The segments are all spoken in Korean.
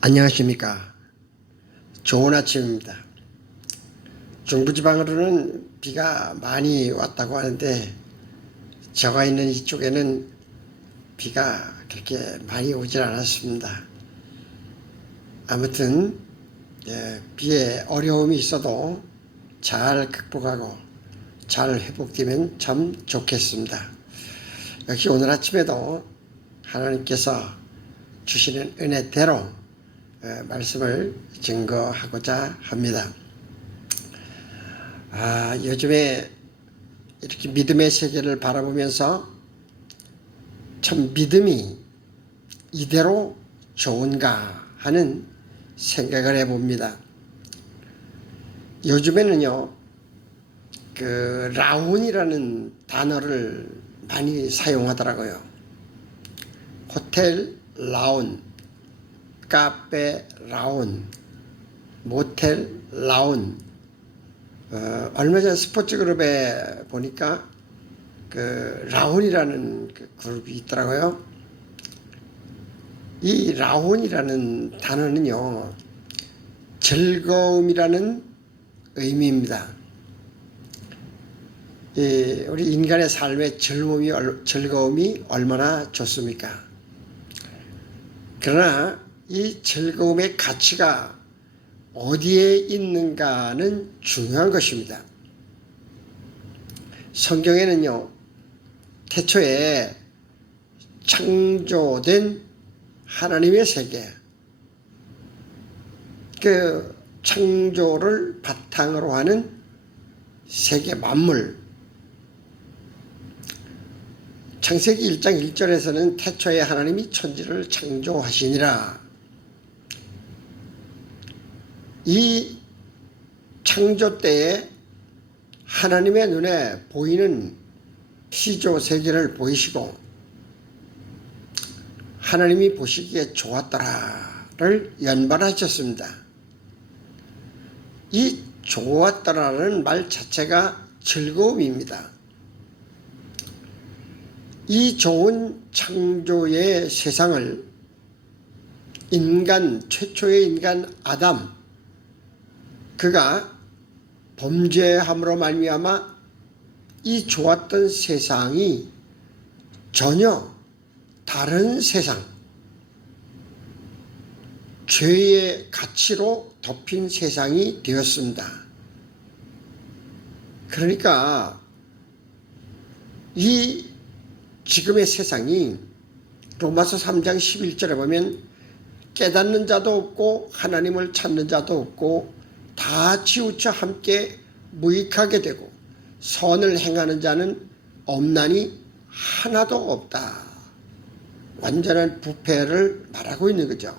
안녕하십니까. 좋은 아침입니다. 중부지방으로는 비가 많이 왔다고 하는데 제가 있는 이쪽에는 비가 그렇게 많이 오질 않았습니다. 아무튼 비에 어려움이 있어도 잘 극복하고 잘 회복되면 참 좋겠습니다. 역시 오늘 아침에도 하나님께서 주시는 은혜대로 말씀을 증거하고자 합니다. 요즘에 이렇게 믿음의 세계를 바라보면서 참 믿음이 이대로 좋은가 하는 생각을 해봅니다. 요즘에는요, 그 라운이라는 단어를 많이 사용하더라고요. 호텔 라운, 카페 라운, 모텔 라운. 얼마 전 스포츠 그룹에 보니까 그 라운이라는 그 그룹이 있더라고요. 이 라운이라는 단어는요, 즐거움이라는 의미입니다. 우리 인간의 삶의 즐거움이 얼마나 좋습니까? 그러나 이 즐거움의 가치가 어디에 있는가는 중요한 것입니다. 성경에는요, 태초에 창조된 하나님의 세계, 그 창조를 바탕으로 하는 세계 만물, 창세기 1장 1절에서는 태초에 하나님이 천지를 창조하시니라. 이 창조 때에 하나님의 눈에 보이는 피조 세계를 보이시고 하나님이 보시기에 좋았더라를 연발하셨습니다. 이 좋았더라는 말 자체가 즐거움입니다. 이 좋은 창조의 세상을 최초의 인간 아담, 그가 범죄함으로 말미암아 이 좋았던 세상이 전혀 다른 세상, 죄의 가치로 덮인 세상이 되었습니다. 그러니까 이 지금의 세상이 로마서 3장 11절에 보면 깨닫는 자도 없고 하나님을 찾는 자도 없고 다 치우쳐 함께 무익하게 되고 선을 행하는 자는 없나니 하나도 없다. 완전한 부패를 말하고 있는 거죠.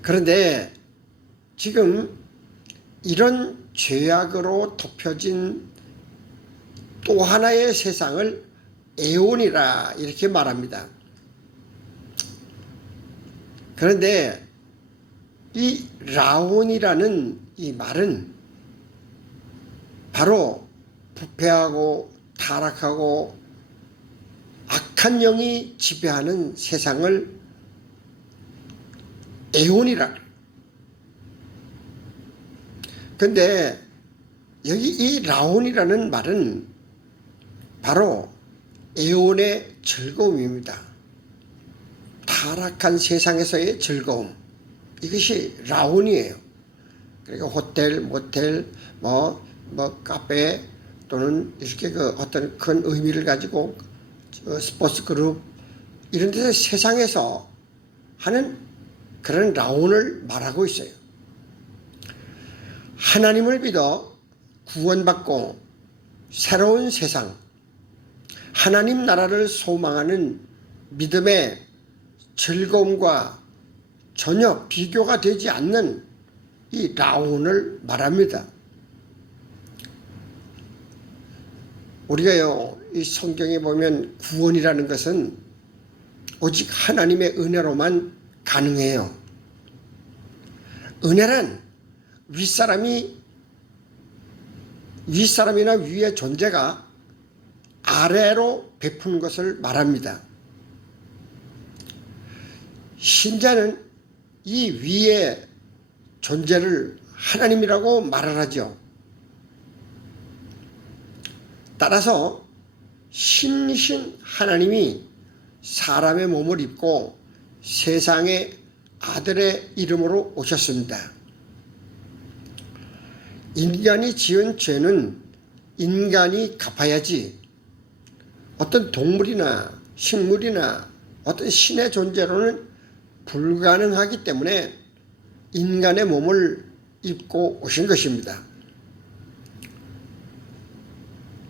그런데 지금 이런 죄악으로 덮여진 또 하나의 세상을 에온이라 이렇게 말합니다. 그런데 이 라온이라는 이 말은 바로 부패하고 타락하고 악한 영이 지배하는 세상을 에온이라. 근데 여기 이 라온이라는 말은 바로 에온의 즐거움입니다. 타락한 세상에서의 즐거움. 이것이 라온이에요. 그러니까 호텔, 모텔, 카페 또는 이렇게 그 어떤 큰 의미를 가지고 스포츠 그룹 이런 데서 세상에서 하는 그런 라온을 말하고 있어요. 하나님을 믿어 구원받고 새로운 세상, 하나님 나라를 소망하는 믿음의 즐거움과 전혀 비교가 되지 않는 이 라온을 말합니다. 우리가요, 이 성경에 보면 구원이라는 것은 오직 하나님의 은혜로만 가능해요. 은혜란 윗사람이나 위의 존재가 아래로 베푸는 것을 말합니다. 신자는 이 위의 존재를 하나님이라고 말을 하죠. 따라서 신이신 하나님이 사람의 몸을 입고 세상에 아들의 이름으로 오셨습니다. 인간이 지은 죄는 인간이 갚아야지 어떤 동물이나 식물이나 어떤 신의 존재로는 불가능하기 때문에 인간의 몸을 입고 오신 것입니다.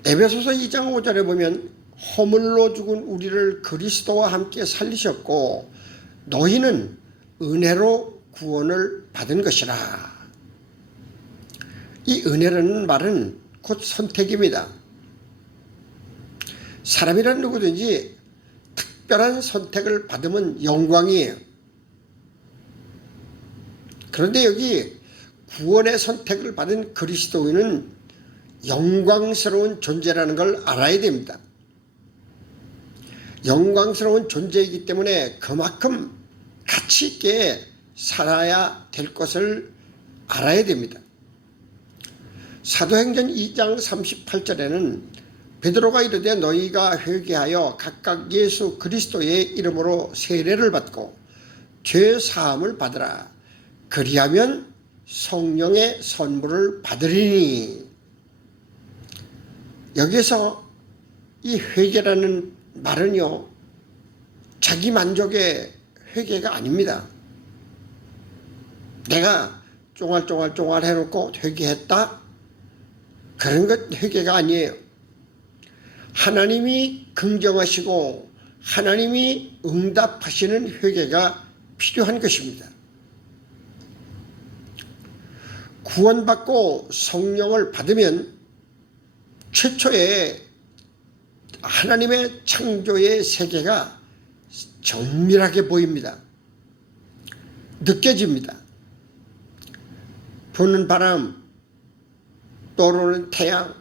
에베소서 2장 5절에 보면 허물로 죽은 우리를 그리스도와 함께 살리셨고 너희는 은혜로 구원을 받은 것이라. 이 은혜라는 말은 곧 선택입니다. 사람이란 누구든지 특별한 선택을 받으면 영광이에요. 그런데 여기 구원의 선택을 받은 그리스도인은 영광스러운 존재라는 걸 알아야 됩니다. 영광스러운 존재이기 때문에 그만큼 가치 있게 살아야 될 것을 알아야 됩니다. 사도행전 2장 38절에는 베드로가 이르되 너희가 회개하여 각각 예수 그리스도의 이름으로 세례를 받고 죄 사함을 받으라. 그리하면 성령의 선물을 받으리니. 여기서 이 회개라는 말은요, 자기 만족의 회개가 아닙니다. 내가 쫑알쫑알 해놓고 회개했다? 그런 것 회개가 아니에요. 하나님이 긍정하시고 하나님이 응답하시는 회개가 필요한 것입니다. 구원받고 성령을 받으면 최초에 하나님의 창조의 세계가 정밀하게 보입니다. 느껴집니다. 부는 바람, 떠오르는 태양,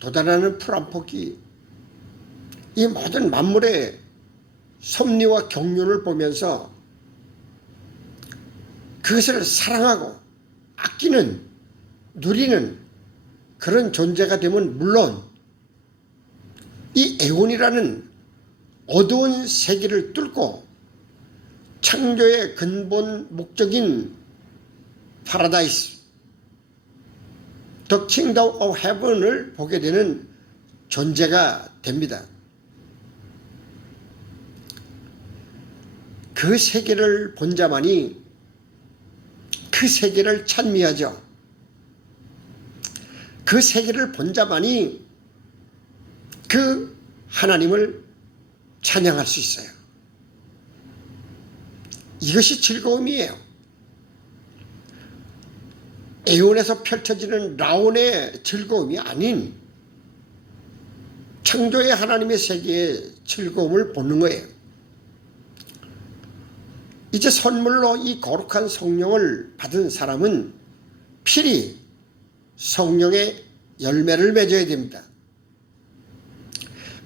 돋아나는 풀 한 포기, 이 모든 만물의 섭리와 경륜을 보면서 그것을 사랑하고 아끼는, 누리는 그런 존재가 되면 물론 이 에온이라는 어두운 세계를 뚫고 창조의 근본 목적인 파라다이스, The Kingdom of Heaven을 보게 되는 존재가 됩니다. 그 세계를 본 자만이 그 세계를 찬미하죠. 그 세계를 본 자만이 그 하나님을 찬양할 수 있어요. 이것이 즐거움이에요. 에온에서 펼쳐지는 라온의 즐거움이 아닌 창조의 하나님의 세계의 즐거움을 보는 거예요. 이제 선물로 이 거룩한 성령을 받은 사람은 필히 성령의 열매를 맺어야 됩니다.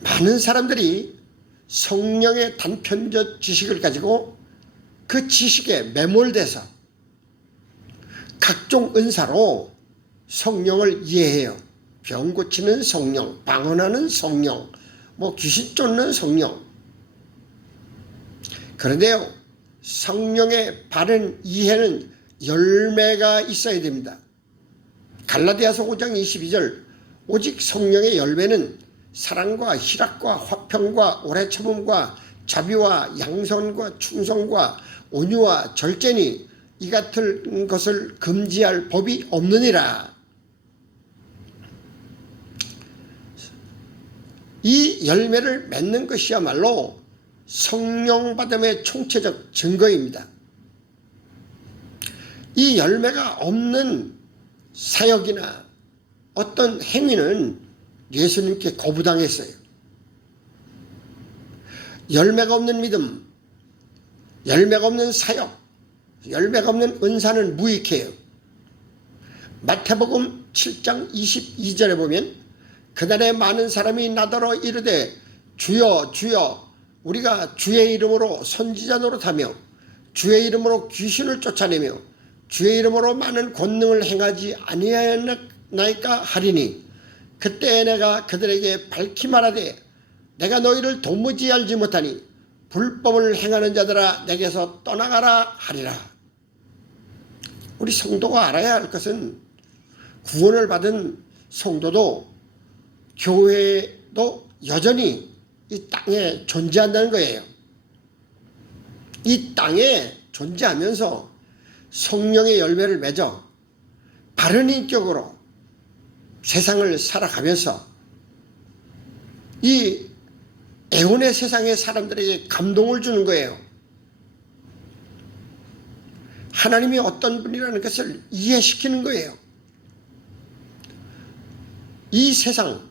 많은 사람들이 성령의 단편적 지식을 가지고 그 지식에 매몰돼서 각종 은사로 성령을 이해해요. 병 고치는 성령, 방언하는 성령, 귀신 쫓는 성령. 그런데요, 성령의 바른 이해는 열매가 있어야 됩니다. 갈라디아서 5장 22절 오직 성령의 열매는 사랑과 희락과 화평과 오래 참음과 자비와 양선과 충성과 온유와 절제니 이 같은 것을 금지할 법이 없느니라. 이 열매를 맺는 것이야말로 성령 받음의 총체적 증거입니다. 이 열매가 없는 사역이나 어떤 행위는 예수님께 거부당했어요. 열매가 없는 믿음, 열매가 없는 사역, 열매가 없는 은사는 무익해요. 마태복음 7장 22절에 보면 그날에 많은 사람이 나더러 이르되 주여 주여 우리가 주의 이름으로 선지자 노릇하며 주의 이름으로 귀신을 쫓아내며 주의 이름으로 많은 권능을 행하지 아니하였나이까 하리니 그때 내가 그들에게 밝히 말하되 내가 너희를 도무지 알지 못하니 불법을 행하는 자들아 내게서 떠나가라 하리라. 우리 성도가 알아야 할 것은 구원을 받은 성도도 교회도 여전히 이 땅에 존재한다는 거예요. 이 땅에 존재하면서 성령의 열매를 맺어 바른 인격으로 세상을 살아가면서 이 애혼의 세상의 사람들에게 감동을 주는 거예요. 하나님이 어떤 분이라는 것을 이해시키는 거예요. 이 세상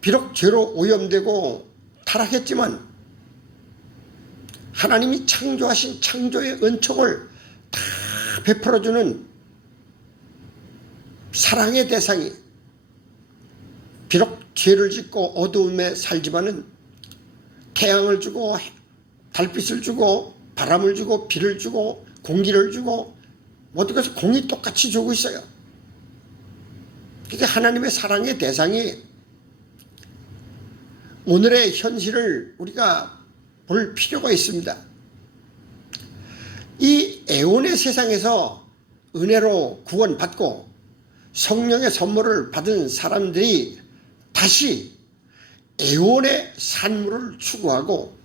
비록 죄로 오염되고 타락했지만 하나님이 창조하신 창조의 은총을 다 베풀어주는 사랑의 대상이 비록 죄를 짓고 어두움에 살지만은 태양을 주고 달빛을 주고 바람을 주고 비를 주고 공기를 주고 모든 것을 공이 똑같이 주고 있어요. 그게 하나님의 사랑의 대상이 오늘의 현실을 우리가 볼 필요가 있습니다. 이 애혼의 세상에서 은혜로 구원받고 성령의 선물을 받은 사람들이 다시 애혼의 산물을 추구하고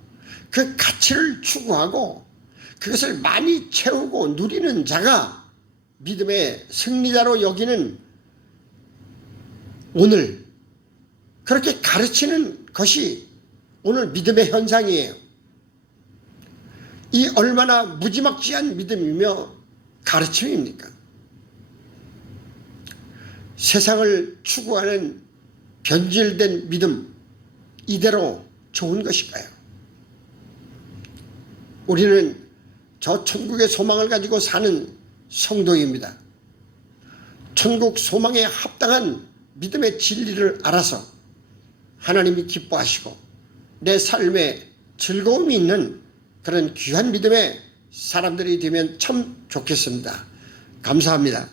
그 가치를 추구하고 그것을 많이 채우고 누리는 자가 믿음의 승리자로 여기는 오늘 그렇게 가르치는 것이 오늘 믿음의 현상이에요. 이 얼마나 무지막지한 믿음이며 가르침입니까? 세상을 추구하는 변질된 믿음, 이대로 좋은 것일까요? 우리는 저 천국의 소망을 가지고 사는 성도입니다. 천국 소망에 합당한 믿음의 진리를 알아서 하나님이 기뻐하시고 내 삶에 즐거움이 있는 그런 귀한 믿음의 사람들이 되면 참 좋겠습니다. 감사합니다.